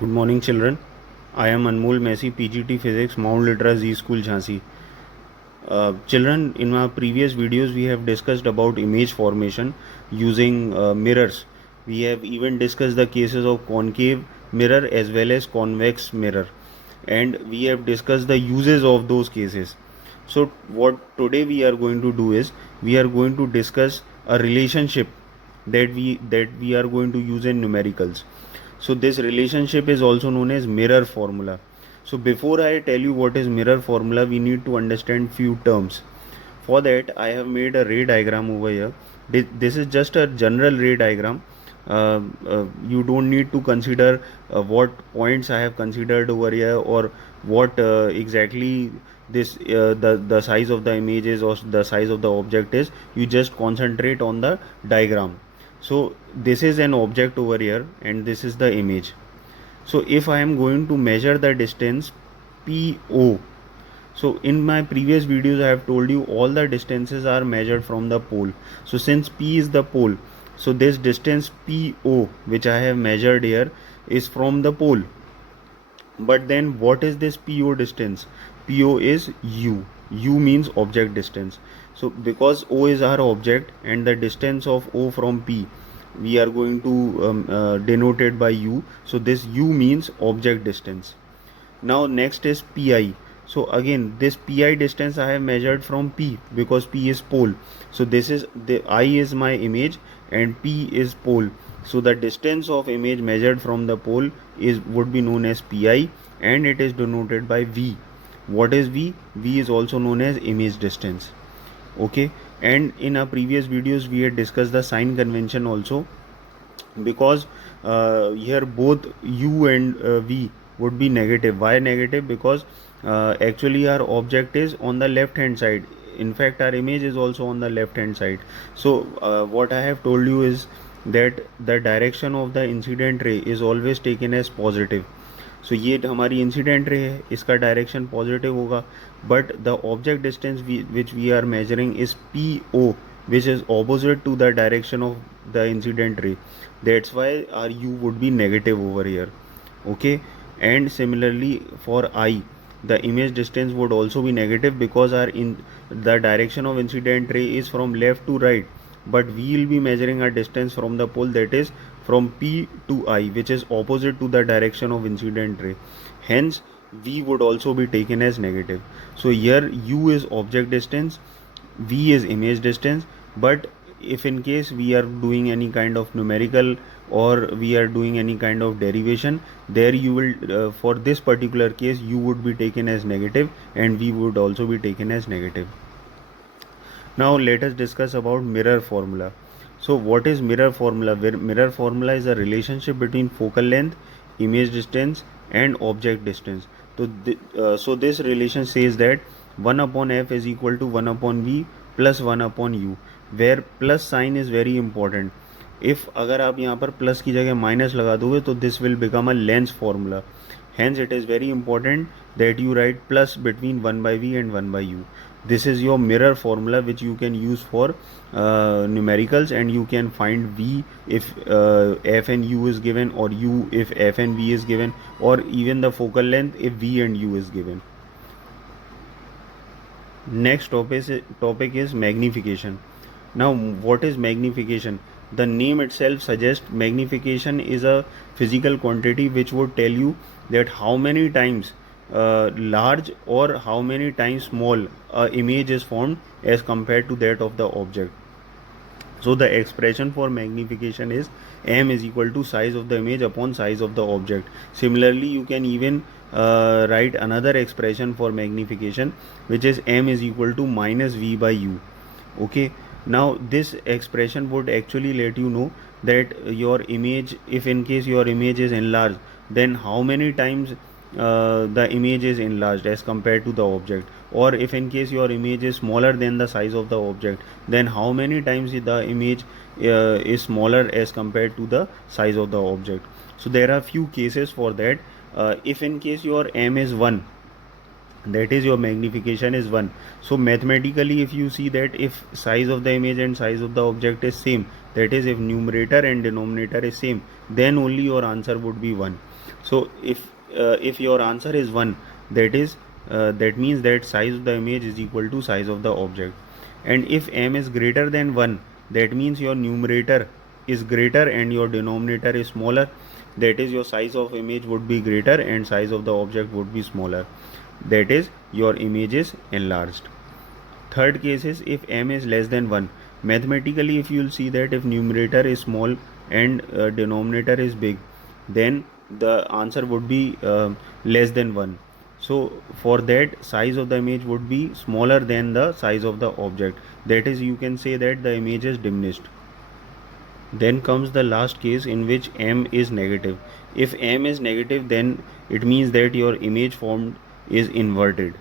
Good morning, children. I am Anmol Messi, PGT Physics, Mount Litra Z School, Jhansi. Children, in our previous videos, we have discussed about image formation using mirrors. We have even discussed the cases of concave mirror as well as convex mirror, and we have discussed the uses of those cases. So, what today we are going to do is we are going to discuss a relationship that we are going to use in numericals. So this relationship is also known as mirror formula. So before I tell you what is mirror formula, we need to understand few terms. For that, I have made a ray diagram over here. This is just a general ray diagram. You don't need to consider what points I have considered over here, or what exactly the size of the image is, or the size of the object is. You just concentrate on the diagram. So this is an object over here, and this is the image. So if I am going to measure the distance PO, so in my previous videos I have told you all the distances are measured from the pole. So since P is the pole, so this distance PO which I have measured here is from the pole. But then what is this PO distance? PO is U. U means object distance. So because O is our object and the distance of O from P, we are going to denote it by U. So this U means object distance. Now next is Pi. So again this Pi distance I have measured from P because P is pole. So this is the I is my image and P is pole. So the distance of image measured from the pole is would be known as Pi, and it is denoted by V. What is V? V is also known as image distance. Okay, and in our previous videos we had discussed the sign convention also, because here both U and V would be negative. Why negative? Because actually our object is on the left hand side. In fact our image is also on the left hand side. So what I have told you is that the direction of the incident ray is always taken as positive. So ये हमारी incident ray है, इसका direction positive होगा. But the object distance which we are measuring is PO, which is opposite to the direction of the incident ray. That's why our U would be negative over here. Okay, and similarly for I, the image distance would also be negative because our in the direction of incident ray is from left to right, but we will be measuring our distance from the pole, that is from P to I, which is opposite to the direction of incident ray. Hence V would also be taken as negative. So here U is object distance, V is image distance. But if in case we are doing any kind of numerical or we are doing any kind of derivation, there you will for this particular case U would be taken as negative and V would also be taken as negative. Now let us discuss about mirror formula. So what is mirror formula? Mirror formula is a relationship between focal length, image distance and object distance. So this relation says that 1 upon f is equal to 1 upon v plus 1 upon u, where plus sign is very important. If अगर आप यहाँ पर plus की जगह minus लगा दोगे तो this will become a lens formula. Hence it is very important that you write plus between 1 by v and 1 by u. This is your mirror formula which you can use for numericals, and you can find v if f and u is given, or u if f and v is given, or even the focal length if v and u is given. Next topic is magnification. Now what is magnification? The name itself suggests magnification is a physical quantity which would tell you that how many times large or how many times small image is formed as compared to that of the object. So the expression for magnification is m is equal to size of the image upon size of the object. Similarly, you can even write another expression for magnification, which is m is equal to minus v by u. Okay, now this expression would actually let you know that your image, if in case your image is enlarged, then how many times the image is enlarged as compared to the object. Or if in case your image is smaller than the size of the object, then how many times the image is smaller as compared to the size of the object. So there are few cases for that. If in case your m is 1, that is your magnification is 1. So mathematically if you see that if size of the image and size of the object is same, that is if numerator and denominator is same, then only your answer would be 1. So if your answer is 1, that is that means that size of the image is equal to size of the object. And if m is greater than 1, that means your numerator is greater and your denominator is smaller, that is your size of image would be greater and size of the object would be smaller, that is your image is enlarged. Third case is if m is less than 1. Mathematically, if you will see that if numerator is small and denominator is big, then the answer would be less than 1. So for that, size of the image would be smaller than the size of the object. That is, you can say that the image is diminished. Then comes the last case in which m is negative. If m is negative, then it means that your image formed is inverted.